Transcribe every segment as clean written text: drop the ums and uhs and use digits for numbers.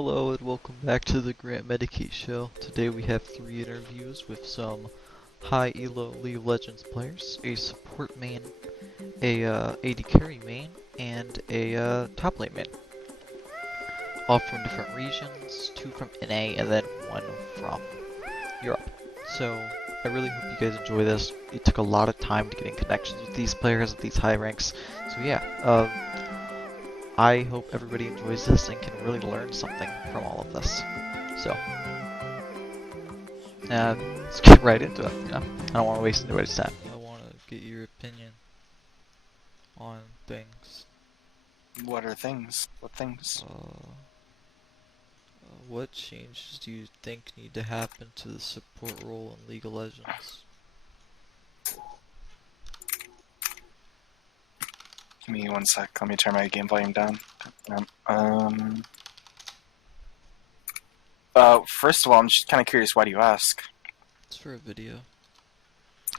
Hello and welcome back to the Grant Medicate show. Today we have 3 interviews with some high elo League of Legends players, a support main, a AD carry main, and a top lane main. All from different regions, 2 from NA and then 1 from Europe. So I really hope you guys enjoy this. It took a lot of time to get in connections with these players at these high ranks. So yeah, I hope everybody enjoys this and can really learn something from all of this. So, let's get right into it. I don't want to waste anybody's time. I want to get your opinion on things. What are things? What things? What changes do you think need to happen to the support role in League of Legends? Give me one sec. Let me turn my game volume down. First of all, I'm just kind of curious. Why do you ask? It's for a video.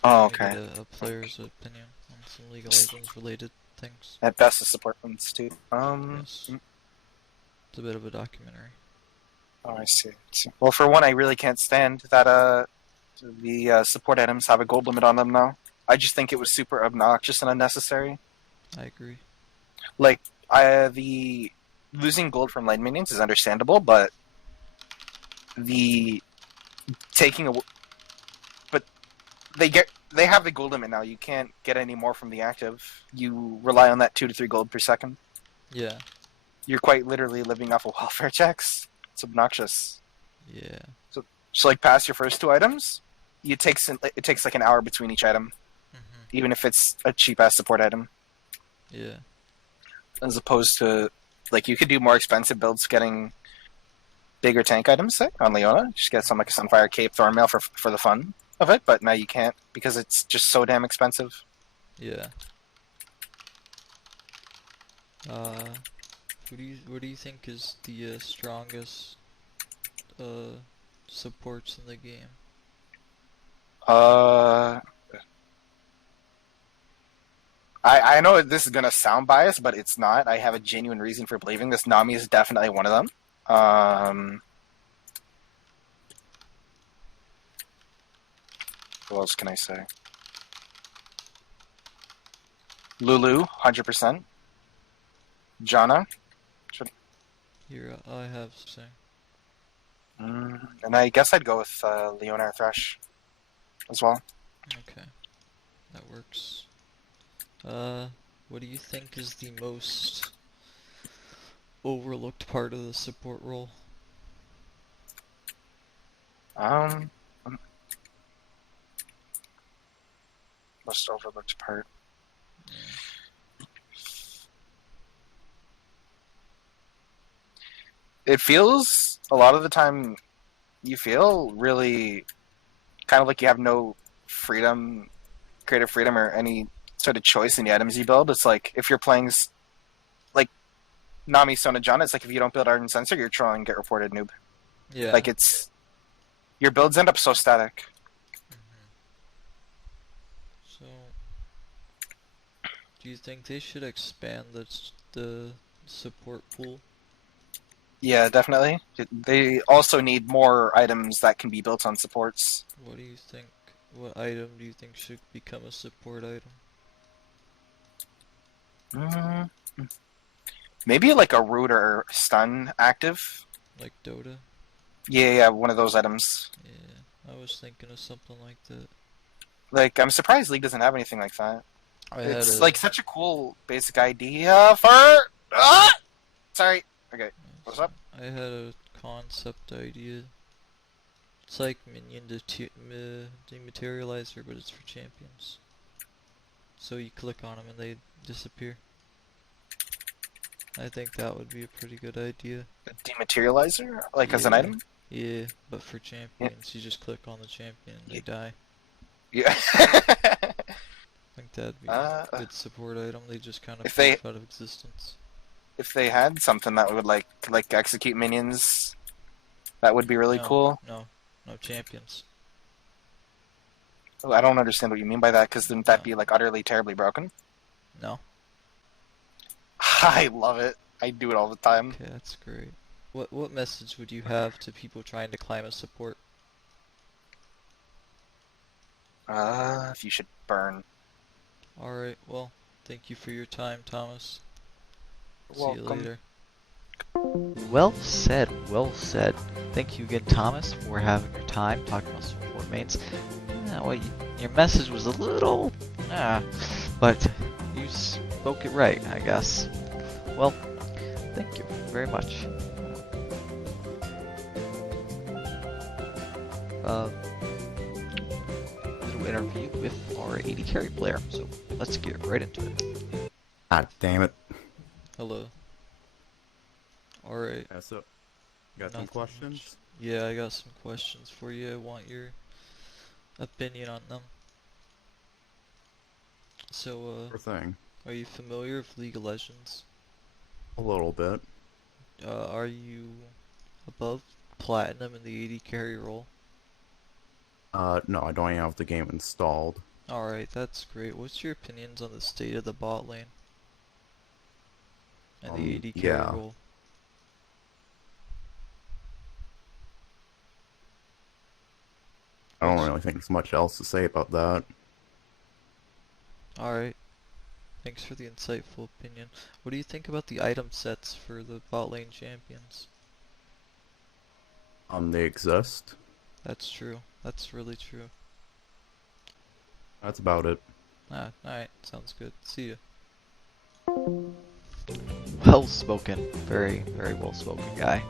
Oh, okay. Get a player's opinion on some League of Legends related things. At best, the support ones too. Yes. It's a bit of a documentary. Oh, I see. Well, for one, I really can't stand that the support items have a gold limit on them now. I just think it was super obnoxious and unnecessary. I agree. Like, the losing gold from lane minions is understandable, but the taking a but they have the gold limit now. You can't get any more from the active. You rely on that 2 to 3 gold per second. Yeah. You're quite literally living off of welfare checks. It's obnoxious. Yeah. So like past your first 2 items, it takes like an hour between each item, even if it's a cheap ass support item. Yeah. As opposed to, like, you could do more expensive builds getting bigger tank items, say, on Leona. Just get some, like, a Sunfire Cape, Thornmail for the fun of it, but now you can't because it's just so damn expensive. Yeah. What do you think is the strongest supports in the game? I know this is gonna sound biased, but it's not. I have a genuine reason for believing this. Nami is definitely one of them. What else can I say? Lulu, 100%. Janna. Here, I have something. And I guess I'd go with Leona Thresh as well. Okay, that works. What do you think is the most overlooked part of the support role? Most overlooked part. It feels, a lot of the time, you feel really kind of like you have no freedom, creative freedom, or any sort of choice in the items you build. It's like, if you're playing, like, Nami, Sona, Janna, it's like if you don't build Ardent Sensor, you're trolling Get Reported noob. Yeah. Like, your builds end up so static. So, do you think they should expand the support pool? Yeah, definitely. They also need more items that can be built on supports. What do you think? What item do you think should become a support item? Maybe like a root or stun active. Like Dota? Yeah, one of those items. Yeah, I was thinking of something like that. Like, I'm surprised League doesn't have anything like that. It's like such a cool basic idea for... Sorry. Okay, what's up? I had a concept idea. It's like minion dematerializer, but it's for champions. So you click on them and they disappear. I think that would be a pretty good idea. A dematerializer? Like, as an item? Yeah, but for champions, you just click on the champion and they die. Yeah. I think that'd be a good support item. They just kind of pop out of existence. If they had something that would like execute minions, that would be really cool. No champions. Oh, I don't understand what you mean by that, because then that'd be like utterly terribly broken. No. I love it. I do it all the time. Okay, that's great. What message would you have to people trying to climb a support? If you should burn. Alright, well, thank you for your time, Thomas. You're See you welcome. later. Well said, well said. Thank you again, Thomas, for having your time talking about support mains. Well, your message was a little, but you spoke it right, I guess. Well, thank you very much. Uh, Little interview with our AD carry player, so let's get right into it. Ah, damn it. Hello. Alright, Yeah, so, got some nothing much. questions? Yeah, I got some questions for you. I want your opinion on them. So, Sure thing. are you familiar with League of Legends? A little bit. Are you above Platinum in the AD carry role? No, I don't even have the game installed. Alright, that's great. What's your opinions on the state of the bot lane and the AD carry Yeah. role? I don't What's really think there's much else to say about that. Alright, thanks for the insightful opinion. What do you think about the item sets for the bot lane champions? They exist. That's true. That's really true. That's about it. Alright, sounds good. See ya. Well spoken. Very, very well spoken guy.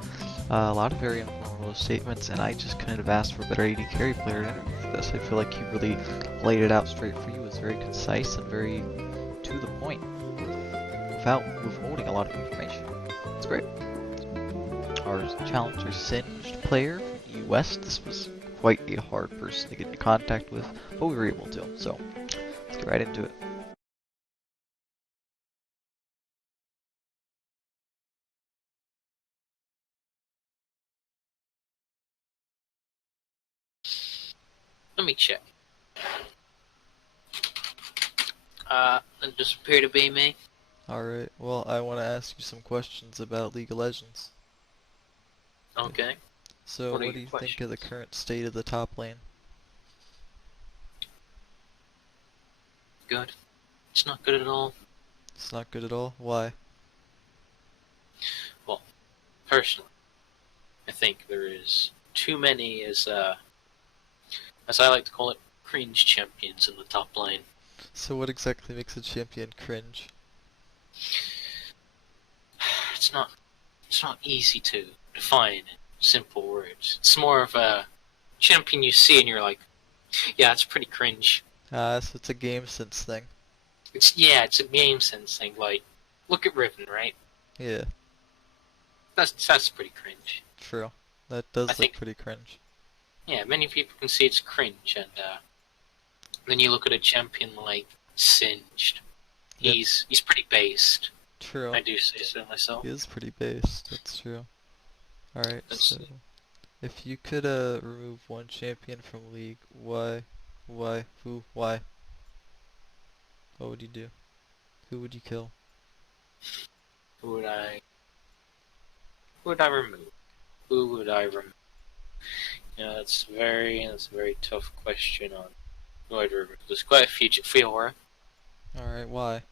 A lot of very informative statements, and I just couldn't have asked for a better AD carry player to interview for this. I feel like he really laid it out straight for you. It was very concise and very to the point, without withholding a lot of information. It's great. Our challenger Singed player from the US. This was quite a hard person to get in contact with, but we were able to. So let's get right into it. Let me check. It just appear to be me. Alright, well, I want to ask you some questions about League of Legends. Okay. So, What are what do your you think of the questions? current state of the top lane? Good. It's not good at all. It's not good at all? Why? Well, personally, I think there is too many, as I like to call it, cringe champions in the top lane. So what exactly makes a champion cringe? It's not. It's not easy to define in simple words. It's more of a champion you see and you're like, yeah, it's pretty cringe. So it's a game sense thing. It's a game sense thing. Like, look at Riven, right? Yeah, That's pretty cringe. true. That I does look think pretty cringe. Yeah, many people can see it's cringe, and then you look at a champion like Singed. Yep, He's pretty based. true. I do say so myself. He is pretty based, that's true. Alright, That's, so if you could remove one champion from League, why? What would you do? Who would you kill? who would I remove? Who would I remove? That's a very tough question on who I'd remove. There's quite a few. Fiora. Alright, why?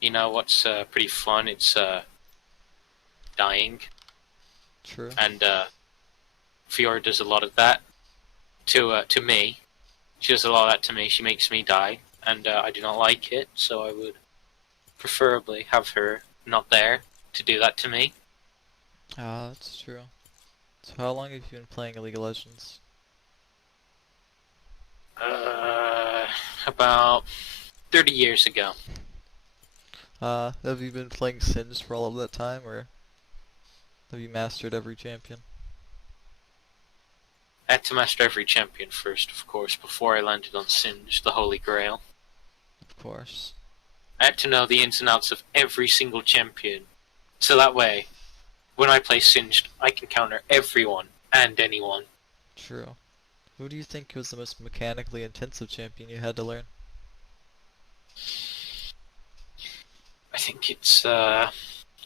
You know what's pretty fun? It's dying, True. and Fiora does a lot of that to me. She does a lot of that to me. She makes me die, and I do not like it. So I would preferably have her not there to do that to me. That's true. So how long have you been playing League of Legends? About 30 years ago. Have you been playing Singed for all of that time, or have you mastered every champion? I had to master every champion first, of course, before I landed on Singe, the Holy Grail. Of course. I had to know the ins and outs of every single champion, so that way, when I play Singed, I can counter everyone and anyone. True. Who do you think was the most mechanically intensive champion you had to learn? I think it's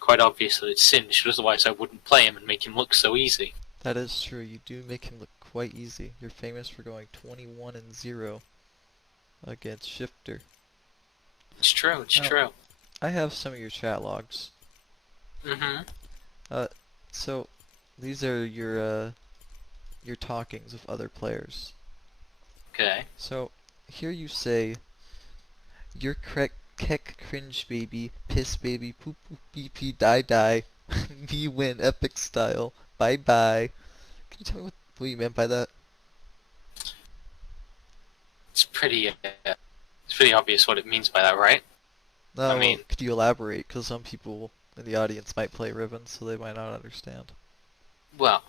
quite obvious that it's singed, otherwise I wouldn't play him and make him look so easy. That is true. You do make him look quite easy. You're famous for going 21-0 against Shifter. It's true, it's Oh. true. I have some of your chat logs. Mm-hmm. So these are your talkings with other players. Okay. So here you say, "You're correct, keck, cringe baby, piss baby, poop poop BP, die die, me win, epic style, bye bye." Can you tell me what you meant by that? It's pretty obvious what it means by that, right? No, I well, mean- could you elaborate? Because some people in the audience might play Ribbon, so they might not understand. Well,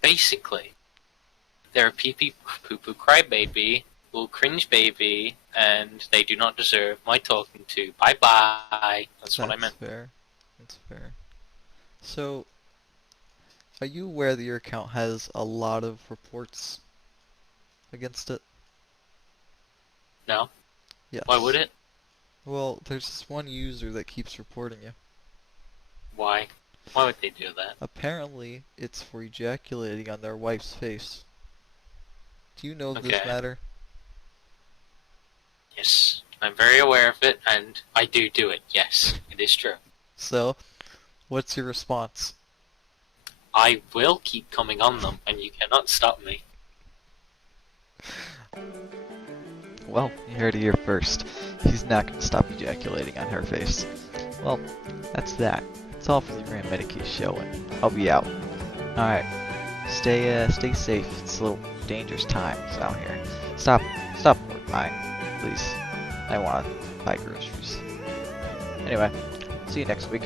basically, they're a pee-pee poo-poo crybaby, little cringe baby, and they do not deserve my talking to. Bye-bye. That's what I meant. Fair. That's fair. So, are you aware that your account has a lot of reports against it? No? Yes. Why would it? Well, there's this one user that keeps reporting you. Why? Why would they do that? Apparently, it's for ejaculating on their wife's face. Do you know of this Okay. matter? Yes, I'm very aware of it, and I do it. Yes, it is true. So, what's your response? I will keep coming on them, and you cannot stop me. Well, you heard it here first. He's not going to stop ejaculating on her face. Well, that's that. That's all for the Grand Medicate show, and I'll be out. Alright. Stay safe. It's a little dangerous times out here. Stop buying, please. I want to buy groceries. Anyway, see you next week.